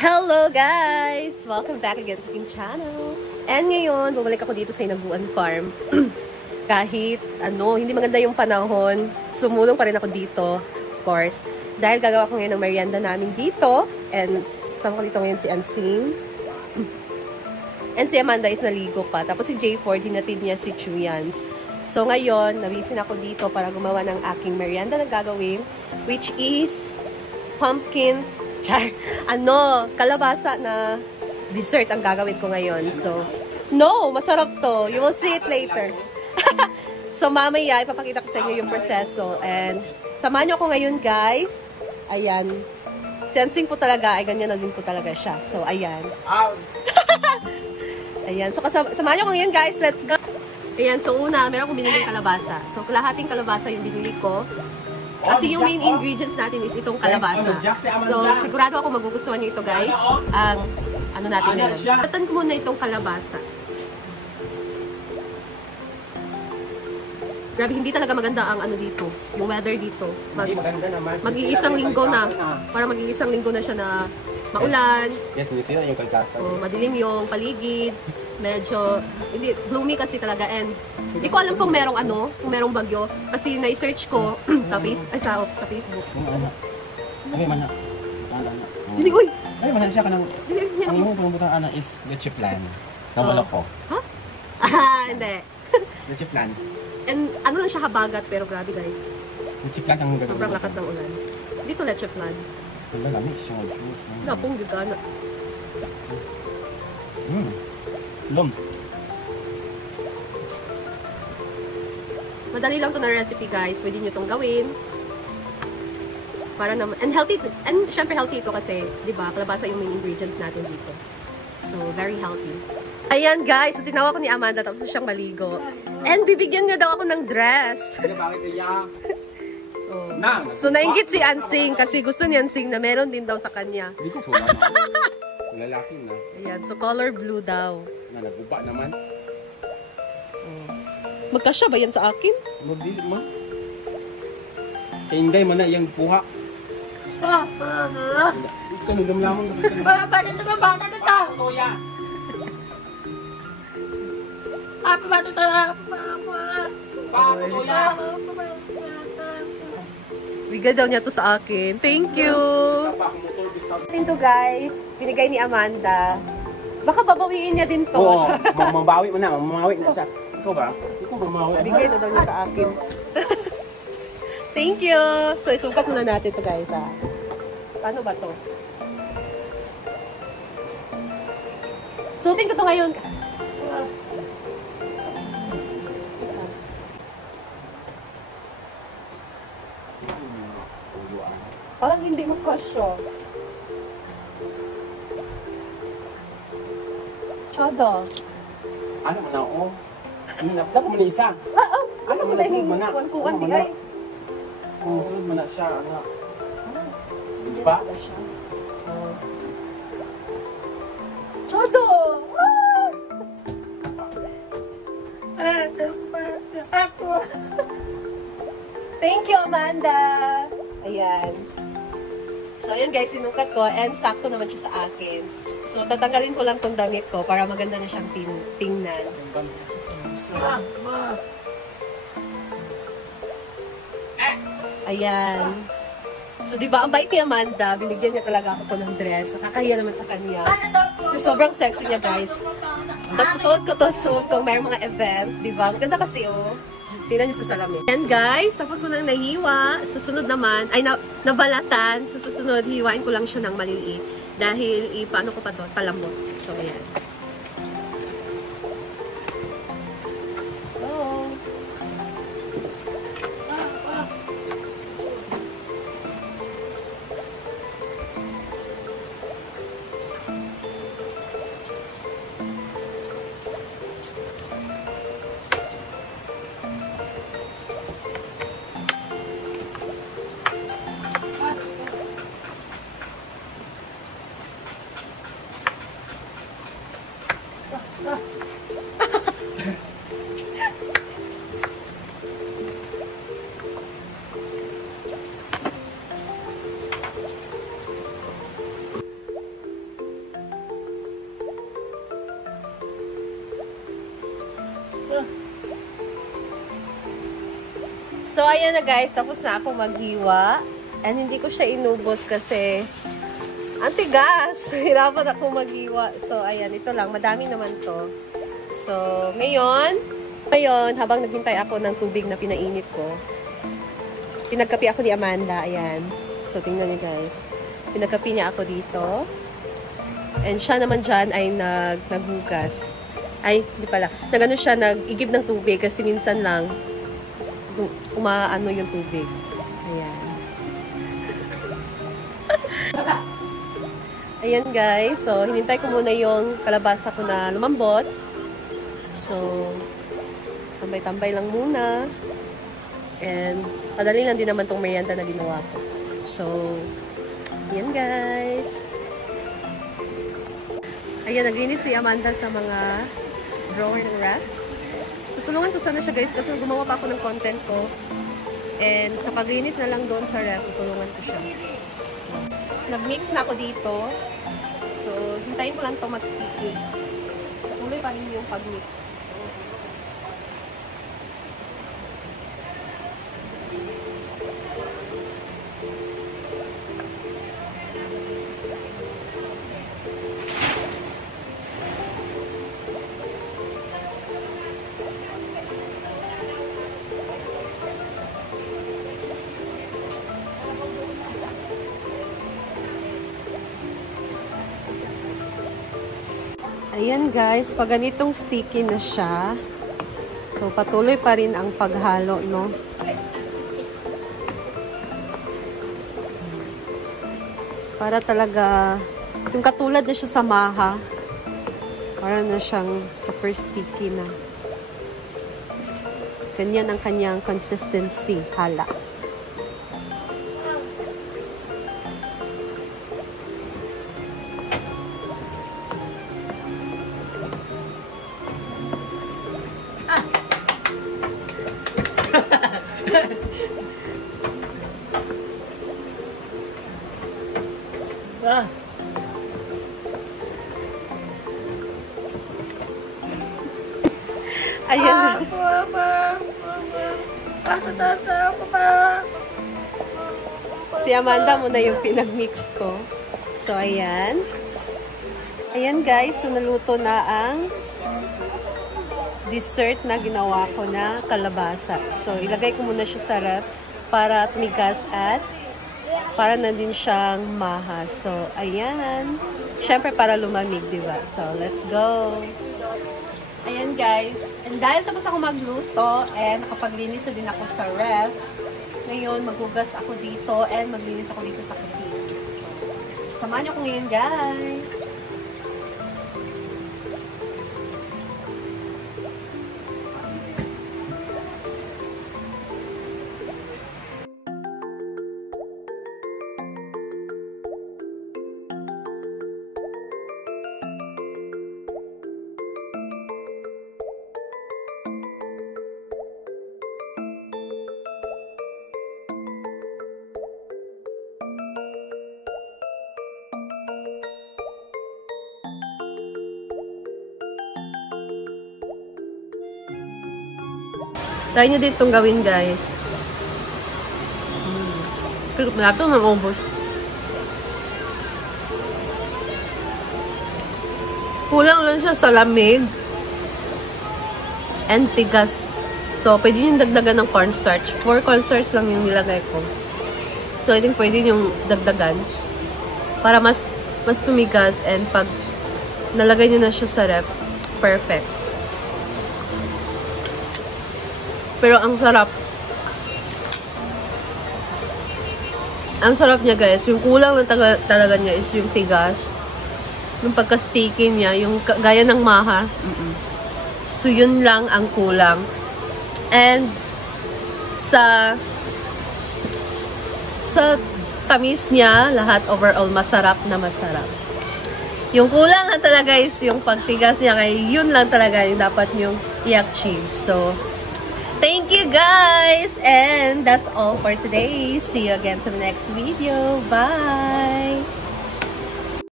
Hello guys! Welcome back again sa aking channel. And ngayon, bumalik ako dito sa Inaguan Farm. Kahit hindi maganda yung panahon, sumulong pa rin ako dito, of course. Dahil gagawa ko ngayon ng merienda namin dito. And kasama ko dito ngayon si Ansing. And si Amanda is naligo pa. Tapos si J4, hinatid niya si Chuyans. So ngayon, nabisin ako dito para gumawa ng aking merienda na gagawin, which is pumpkin kalabasa na dessert ang gagawin ko ngayon. So, no, masarap to. You will see it later. So, mamaya, ipapakita ko sa inyo yung proseso. And, samahan nyo ako ngayon, guys. Ayan. Sensing po talaga, ay ganyan na din po talaga siya. So, ayan. Ayan. So, samahan nyo ako ngayon, guys. Let's go. Ayan. So, una, meron akong binili kalabasa. So, kalahating kalabasa yung binili ko. Kasi yung main ingredients natin is itong kalabasa. So, sigurado ako magugustuhan nyo ito, guys. Ang, natin ngayon. Patan ko muna itong kalabasa. Grabe, hindi talaga maganda ang dito. Yung weather dito. Mag-iisang linggo na. Para mag-iisang linggo na siya na maulan. Yes, nisira yung kalabasa. Madilim yung paligid. Medyo, hindi, gloomy kasi talaga. And, hindi ko alam kung merong bagyo. Kasi na-search ko sa Facebook. Ano man na? Hindi, uy! Ay, man siya ka ng... Ang iyong pumubutang is leche plan. Nawala ko. Ha? Hindi. Leche plan. And lang siya habagat, pero grabe guys. Leche plan ang gagawin. Sobrang lakas ng ulan. Dito leche plan. Wala lamig siya. Napong gigana. Lum. Madali lang to na recipe, guys. Pwede nyo itong gawin. Para naman, and healthy, and syempre healthy ito kasi, di ba, kalabasa yung main ingredients natin dito. So, very healthy. Ayan, guys. So, tinawa ko ni Amanda tapos siyang maligo. And bibigyan niya daw ako ng dress. So, nainggit si Ansing kasi gusto ni Ansing na meron din daw sa kanya. Hindi ko wala na. Lalaki na. Ayan, so color blue daw. Na naguba naman. Magkasya ba yan sa akin? Magdili mo. Kainday mo na yung puha. Ito nung damlamang. Bakit ito? Bakit ito? Toya. Bakit ito? Bigay daw niya to sa akin. Thank you! Ito guys, binigay ni Amanda. Baka babawiin niya din to. Oo, mamabawi mo na. Mamabawi na siya. Ikaw ba? Ikaw mamabawi. Bigay na daw niya sa akin. Thank you! So, isukat muna natin to guys. Paano ba to? Suotin ko to ngayon. Parang hindi magkasya. Chada. Ano mo na, oh? Hinapda ko mo na isa. Ano mo na yung kuwan di ay? Sunod mo na siya, anak. Di ba? Chada! Thank you, Amanda! Ayan. So, ayan guys, sinukat ko and sakto naman siya sa akin. So, tatanggalin ko lang tong damit ko para maganda na siyang tingnan. So, ayan. So, di ba, ang bait ni Amanda, binigyan niya talaga ako ng dress. Nakakahiya naman sa kanya. So, sobrang sexy niya, guys. Tapos, susuot ko kung mayroong mga event. Di ba? Maganda kasi, oh. Tingnan niyo sa salamin. And guys, tapos ko nang nahiwa. Susunod naman, ay nabalatan. So, susunod, hiwain ko lang siya ng maliliit. Dahil, paano ko pa to? Palambot. So, ayan. So, ayan na guys. Tapos na ako maghiwa. And hindi ko siya inubos kasi ang tigas. Hirapan ako maghiwa. So, ayan. Ito lang. Madami naman to. So, ngayon, habang naghintay ako ng tubig na pinainit ko, pinagkapi ako ni Amanda. Ayan. So, tingnan niyo guys. Pinagkapi niya ako dito. And siya naman dyan ay naghugas. Ay, hindi pala. Nagano siya, nag-igib ng tubig kasi minsan lang umaano yung tubig. Ayan. Ayan guys. So, hinintay ko muna yung kalabasa ko na lumambot. So, tambay-tambay lang muna. And, madali lang din naman tong merienda na ginawa ko. So, ayan guys. Ayan, naglinis si Amanda sa mga drawer ng rack. Tutulungan ko sana siya guys kasi gumawa pa ako ng content ko. And sa paglinis na lang doon sa rack, tutulungan ko siya. Nag-mix na ako dito. So, hintayin ko lang ito mag-sticky. Tuloy pa rin yung pag-mix. Ayan guys, pag ganitong sticky na siya, so patuloy pa rin ang paghalo, no? Para talaga, yung katulad na siya sa maha, para na siyang super sticky na. Ganyan ang kanyang consistency, hala. Ayan. Si Amanda muna yung pinag-mix ko. So, ayan. Ayan guys, so naluto na ang dessert na ginawa ko na kalabasa. So, ilagay ko muna siya sa ref para tumigas at para na din siyang maha. So, ayan. Siyempre para lumamig, diba? So, let's go! Ayan guys, and dahil tapos ako magluto and nakapaglinis na din ako sa ref, ngayon maghugas ako dito and maglinis ako dito sa kusina. So, samahan niyo ko ngayon guys! Try nyo din itong gawin, guys. Malapit na maubos. Kulang lang siya sa lamig and tigas. So, pwede nyo dagdagan ng cornstarch. 4 cornstarch lang yung nilagay ko. So, I think pwede nyo dagdagan para mas tumigas and pag nalagay nyo na siya sa ref, perfect. Pero ang sarap. Ang sarap niya guys. Yung kulang lang talaga niya is yung tigas. Yung pagka-sticky niya. Yung gaya ng maha. So yun lang ang kulang. And sa tamis niya, lahat overall masarap na masarap. Yung kulang lang talaga is yung pagtigas niya. Kaya yun lang talaga yung dapat yung i-achieve. So, thank you guys! And that's all for today. See you again to the next video. Bye!